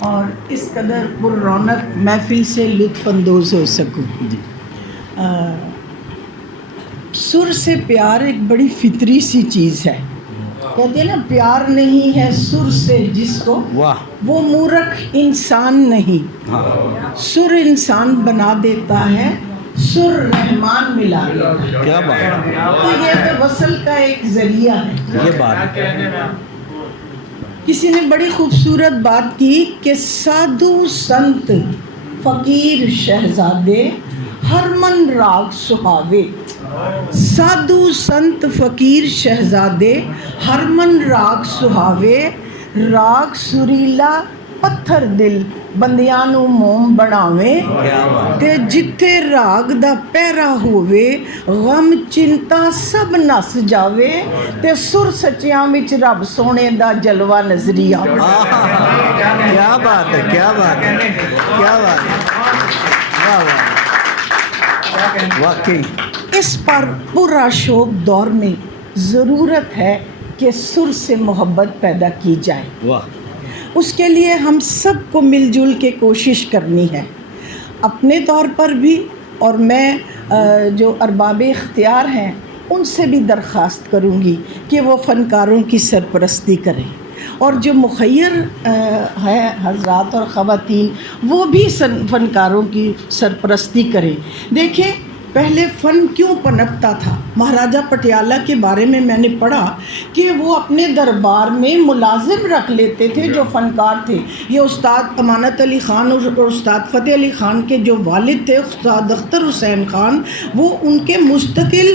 اور اس قدر پر رونق محفل سے لطف اندوز ہو سکوں۔ سر سے پیار ایک بڑی فطری سی چیز ہے، کہتے ہیں نا پیار نہیں ہے سر سے جس کو وہ مورکھ انسان نہیں۔ سر انسان بنا دیتا ہے، سر رحمان ملا دیتا ہے۔ کیا بات ہے، تو یہ تو وصل کا ایک ذریعہ ہے۔ یہ بات کسی نے بڑی خوبصورت بات کی کہ سادھو سنت فقیر شہزادے ہر من راگ سہاوے۔ سادھو سنت فقیر شہزادے ہر من راگ سہاوے، راگ سریلا پتھر دل بندیاں نو موم بناوے۔ تے جتھے راگ دا پہرا ہووے غم چنتا سب نس جاوے، تے سر سچیاں وچ رب سونے دا جلوہ نظری آوے۔ کیا بات ہے، کیا بات ہے، کیا بات ہے، کیا بات ہے، واقعی اس پر پورا شوق دور میں ضرورت ہے کہ سر سے محبت پیدا کی جائے۔ واہ، اس کے لیے ہم سب کو مل جل کے کوشش کرنی ہے، اپنے طور پر بھی، اور میں جو ارباب اختیار ہیں ان سے بھی درخواست کروں گی کہ وہ فنکاروں کی سرپرستی کریں، اور جو مخیر ہیں حضرات اور خواتین وہ بھی فنکاروں کی سرپرستی کریں۔ دیکھیں پہلے فن کیوں پنپتا تھا؟ مہاراجہ پٹیالہ کے بارے میں نے پڑھا کہ وہ اپنے دربار میں ملازم رکھ لیتے تھے جو فنکار تھے. یہ استاد امانت علی خان اور استاد فتح علی خان کے جو والد تھے استاد اختر حسین خان، وہ ان کے مستقل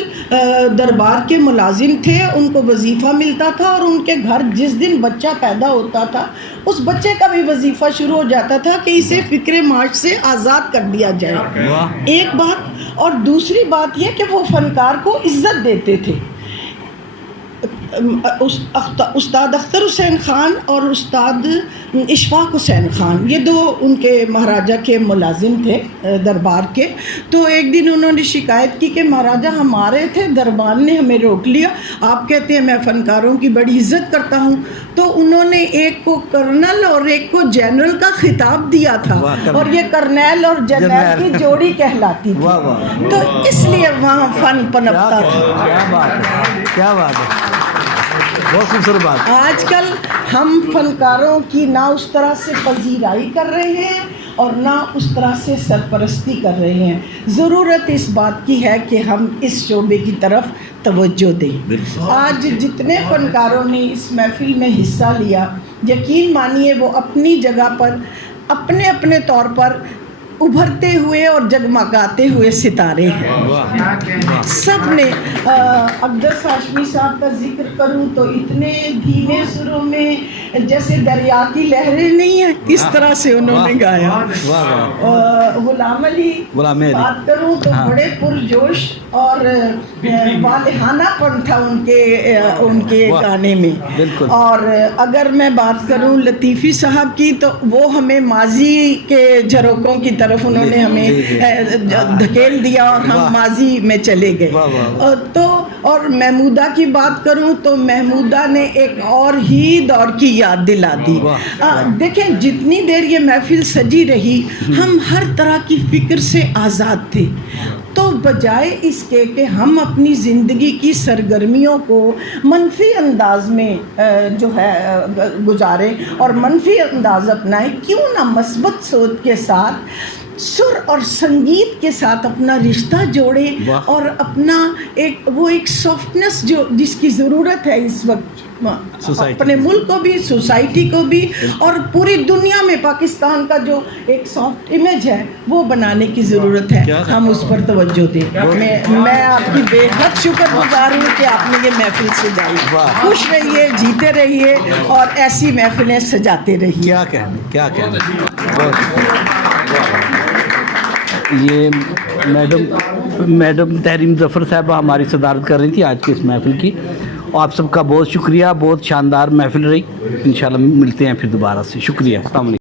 دربار کے ملازم تھے. ان کو وظیفہ ملتا تھا اور ان کے گھر جس دن بچہ پیدا ہوتا تھا اس بچے کا بھی وظیفہ شروع ہو جاتا تھا کہ اسے فکر معاش سے آزاد کر دیا جائے. ایک بات. اور دوسری بات یہ کہ وہ فنکار کو عزت دیتے تھے. استاد اختر حسین خان اور استاد اشفاق حسین خان، یہ دو ان کے مہاراجہ کے ملازم تھے دربار کے. تو ایک دن انہوں نے شکایت کی کہ مہاراجہ ہمارے تھے، دربار نے ہمیں روک لیا، آپ کہتے ہیں میں فنکاروں کی بڑی عزت کرتا ہوں. تو انہوں نے ایک کو کرنل اور ایک کو جنرل کا خطاب دیا تھا، اور یہ کرنیل اور جنرل کی جوڑی کہلاتی تھی. تو اس لیے وہاں فن پنپتا تھا. کیا بات ہے، کیا بات ہے، بہت خوبصورت بات. آج کل ہم فنکاروں کی نہ اس طرح سے پذیرائی کر رہے ہیں اور نہ اس طرح سے سرپرستی کر رہے ہیں. ضرورت اس بات کی ہے کہ ہم اس شعبے کی طرف توجہ دیں. آج جتنے فنکاروں نے اس محفل میں حصہ لیا، یقین مانیے وہ اپنی جگہ پر اپنے اپنے طور پر ابھرتے ہوئے اور جگمگاتے ہوئے ستارے ہیں. سب نے اقدس ہاشمی صاحب کا ذکر کروں تو اتنے دھیمے سروں میں جیسے دریا کی لہریں نہیں ہیں اس طرح سے انہوں نے گایا. غلام علی بات کروں تو بڑے پرجوش اور والہانہ پن تھا ان کے گانے میں. اور اگر میں بات کروں لطیفی صاحب کی تو وہ ہمیں ماضی کے جھروکوں کی طرف انہوں نے ہمیں دھکیل دیا اور ہم ماضی میں چلے گئے. تو اور محمودہ کی بات کروں تو محمودہ نے ایک اور ہی دور کی یاد دلا دی. دیکھیں جتنی دیر یہ محفل سجی رہی ہم ہر طرح کی فکر سے آزاد تھے. تو بجائے اس کے کہ ہم اپنی زندگی کی سرگرمیوں کو منفی انداز میں جو ہے گزاریں اور منفی انداز اپنائیں، کیوں نہ مثبت سوچ کے ساتھ سر اور سنگیت کے ساتھ اپنا رشتہ جوڑے اور اپنا ایک سافٹنس جو جس کی ضرورت ہے اس وقت اپنے ملک کو بھی، سوسائٹی کو بھی، اور پوری دنیا میں پاکستان کا جو ایک سافٹ امیج ہے وہ بنانے کی ضرورت ہے. ہم اس پر توجہ دیں. میں آپ کی بے حد شکر گزار ہوں کہ آپ نے یہ محفل سجائی. خوش رہیے، جیتے رہیے اور ایسی محفلیں سجاتے رہیے. کیا کہنا. یہ میڈم تحریم ظفر صاحبہ ہماری صدارت کر رہی تھی آج کے اس محفل کی. آپ سب کا بہت شکریہ. بہت شاندار محفل رہی. انشاءاللہ ملتے ہیں پھر دوبارہ سے. شکریہ. السلام علیکم.